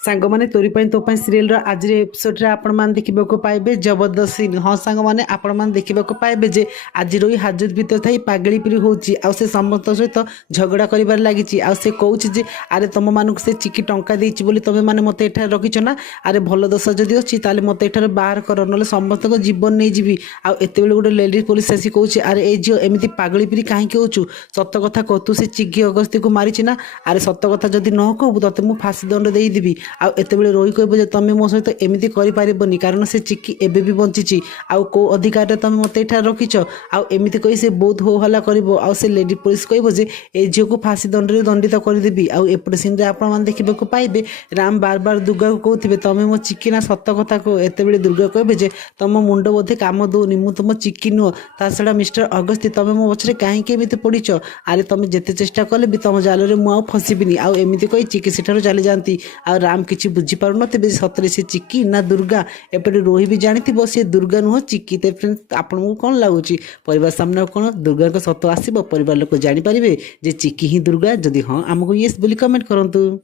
सांग मैंने तोरी तो सीरियल आज एपिसोड आपण मैंने देखा पाइबे जबरदस्त सीन। हाँ सांग मैंने आपण मैंने देखा पाइबे जे आज रोई हाजुर भीतर थी पागली परी होची आ से समस्त सहित झगड़ा कर लगी से कौच अरे तुम मानक से चिकी टंका देची बोली तुम मैंने मत एठार रखिछ ना अरे भल दशा जदि अच्छी ताले मत एठार बाहर कर ना समस्त जीवन नहीं जीवी आते गोटे लेडीज पुलिस आसी कौच अरे ए झील एमती पागली परी कहीं होचु सत कथा कह तू से चिकी अगस्ती को मारी ना अरे सत कथा जदि न कहू ते मुझे फाँसी दंड देदेवी आतेबले रोही कह तुम मो सहित एमती करनी कारण से चिकी एबे भी बंची आउ को अधिकार तुम मत एठार रखिछ आमती कही से बहुत हो हल्ला कर से लेडी पुलिस कह ए झील को फाँसी दंड दंडित करदेवी आउटे सीन में देखा पाइबे राम बार बार दुर्गा को कहते तुम मो चिकी ना सत कथा कह एत दुर्गा कहे तुम मुंड बोधे कम दौनी मु तुम चिकी नुह ता छड़ा मिस्टर अगस्ती तुम मो पछरे कहीं पड़ीच अरे तुम जिते चेष्टा कले भी तुम जाल में मुझे फसबी आमती कही चिकी सेठार चली जाती आ राम किसी बुझीपार थे सतरे से चिकी ना दुर्गा एपटे रोही भी जानी सी दुर्गा नुह चिकी। तो फ्रेंड्स आपको कौन लगुच परिवार सामने कौन दुर्गा को सत आसो परिवार लोक जानीपारे जे चिकी ही दुर्गा जदि हाँ आमको येस बोली कमेंट करूँ।